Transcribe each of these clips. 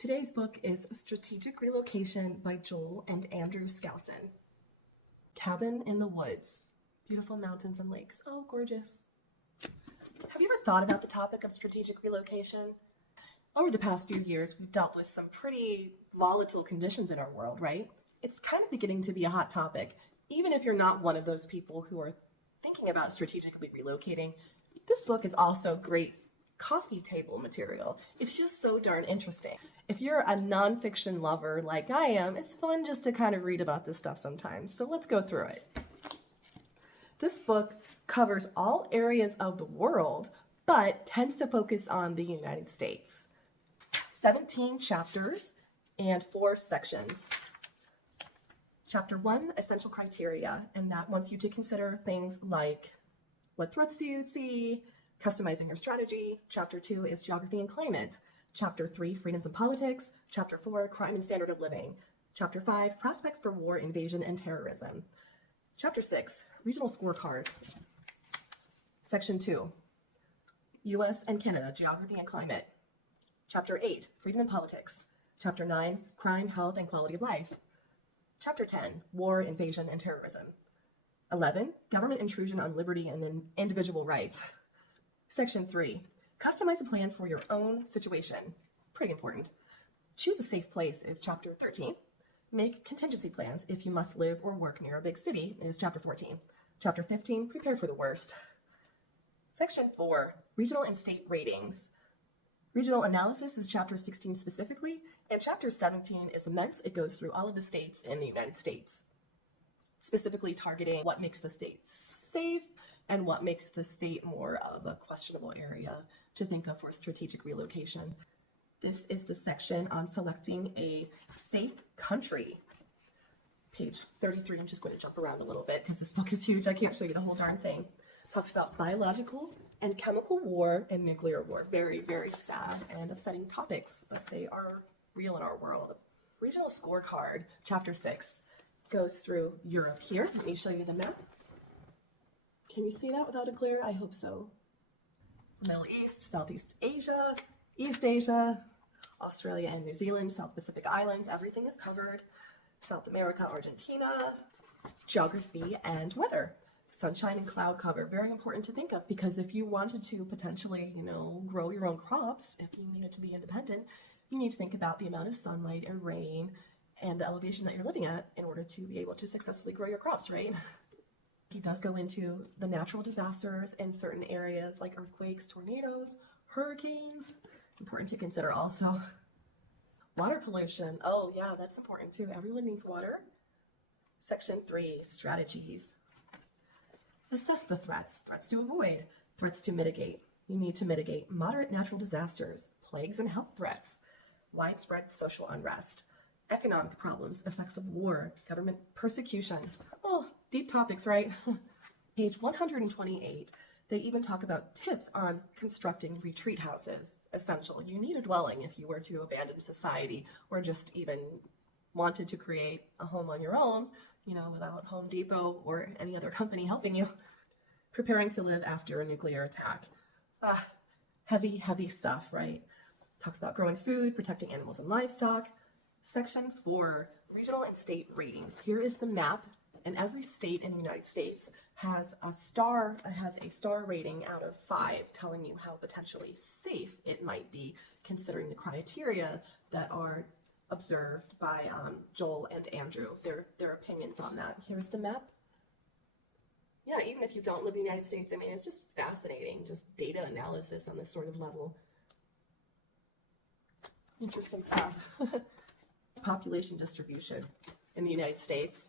Today's book is Strategic Relocation by Joel and Andrew Skousen. Cabin in the woods. Beautiful mountains and lakes. Oh, gorgeous. Have you ever thought about the topic of strategic relocation? Over the past few years, we've dealt with some pretty volatile conditions in our world, right? It's kind of beginning to be a hot topic. Even if you're not one of those people who are thinking about strategically relocating, this book is also great coffee table material. It's just so darn interesting. If you're a nonfiction lover like I am, it's fun just to kind of read about this stuff sometimes. So let's go through it. This book covers all areas of the world, but tends to focus on the United States. 17 chapters and 4 sections. Chapter 1, essential criteria, and that wants you to consider things like what threats do you see, customizing your strategy. Chapter 2 is geography and climate. Chapter 3, freedoms and politics. Chapter 4, crime and standard of living. Chapter 5, prospects for war, invasion, and terrorism. Chapter 6, regional scorecard. Section 2, U.S. and Canada, geography and climate. Chapter 8, freedom and politics. Chapter 9, crime, health, and quality of life. Chapter 10, war, invasion, and terrorism. 11, government intrusion on liberty and individual rights. Section 3, customize a plan for your own situation. Pretty important. Choose a safe place is Chapter 13. Make contingency plans if you must live or work near a big city is Chapter 14. Chapter 15, prepare for the worst. Section 4, regional and state ratings. Regional analysis is Chapter 16 specifically, and Chapter 17 is immense. It goes through all of the states in the United States, specifically targeting what makes the state safe and what makes the state more of a questionable area to think of for strategic relocation. This is the section on selecting a safe country. Page 33, I'm just going to jump around a little bit because this book is huge. I can't show you the whole darn thing. It talks about biological and chemical war and nuclear war. Very, very sad and upsetting topics, but they are real in our world. Regional scorecard, Chapter 6, goes through Europe here. Let me show you the map. Can you see that without a glare? I hope so. Middle East, Southeast Asia, East Asia, Australia and New Zealand, South Pacific Islands, everything is covered. South America, Argentina, geography and weather. Sunshine and cloud cover, very important to think of because if you wanted to potentially, grow your own crops, if you needed to be independent, you need to think about the amount of sunlight and rain and the elevation that you're living at in order to be able to successfully grow your crops, right? He does go into the natural disasters in certain areas like earthquakes, tornadoes, hurricanes. Important to consider also. Water pollution. Oh yeah, that's important too. Everyone needs water. Section 3, strategies. Assess the threats. Threats to avoid. Threats to mitigate. You need to mitigate moderate natural disasters, plagues and health threats, widespread social unrest, economic problems, effects of war, government persecution. Oh, deep topics, right? Page 128, they even talk about tips on constructing retreat houses. Essential. You need a dwelling if you were to abandon society or just even wanted to create a home on your own, without Home Depot or any other company helping you. Preparing to live after a nuclear attack. Heavy, heavy stuff, right? Talks about growing food, protecting animals and livestock. Section 4, regional and state ratings. Here is the map, and every state in the United States has a star rating out of 5, telling you how potentially safe it might be, considering the criteria that are observed by Joel and Andrew, their opinions on that. Here's the map. Yeah, even if you don't live in the United States, it's just fascinating, just data analysis on this sort of level. Interesting stuff. Population distribution in the United States.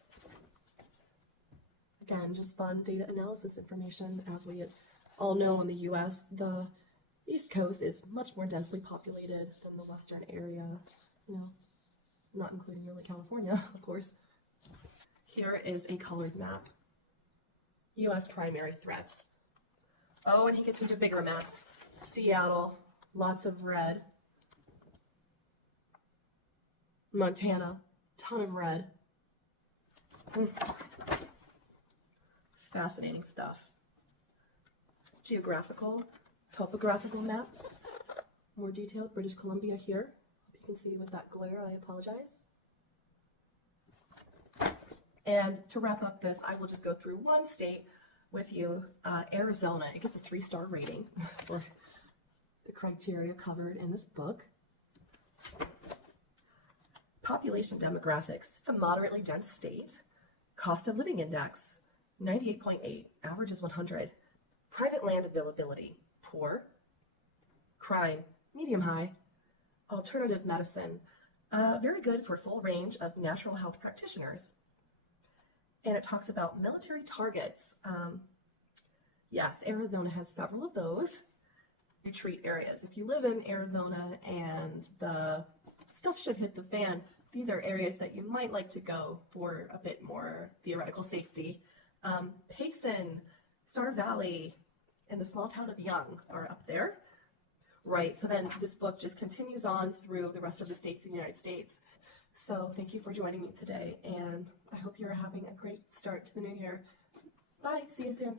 Again, just fun data analysis information. As we all know, in the U.S., the East Coast is much more densely populated than the Western area, not including really California, of course. Here is a colored map. U.S. primary threats. Oh, and he gets into bigger maps. Seattle, lots of red. Montana, ton of red. Fascinating stuff. Geographical, topographical maps. More detailed, British Columbia here. You can see with that glare, I apologize. And to wrap up this, I will just go through one state with you, Arizona. It gets a 3-star rating for the criteria covered in this book. Population demographics. It's a moderately dense state. Cost of living index, 98.8. Average is 100. Private land availability, poor. Crime, medium high. Alternative medicine, very good for full range of natural health practitioners. And it talks about military targets. Yes, Arizona has several of those. Retreat areas. If you live in Arizona and the stuff should hit the fan, these are areas that you might like to go for a bit more theoretical safety. Payson, Star Valley, and the small town of Young are up there. Right, so then this book just continues on through the rest of the states in the United States. So thank you for joining me today, and I hope you're having a great start to the new year. Bye, see you soon.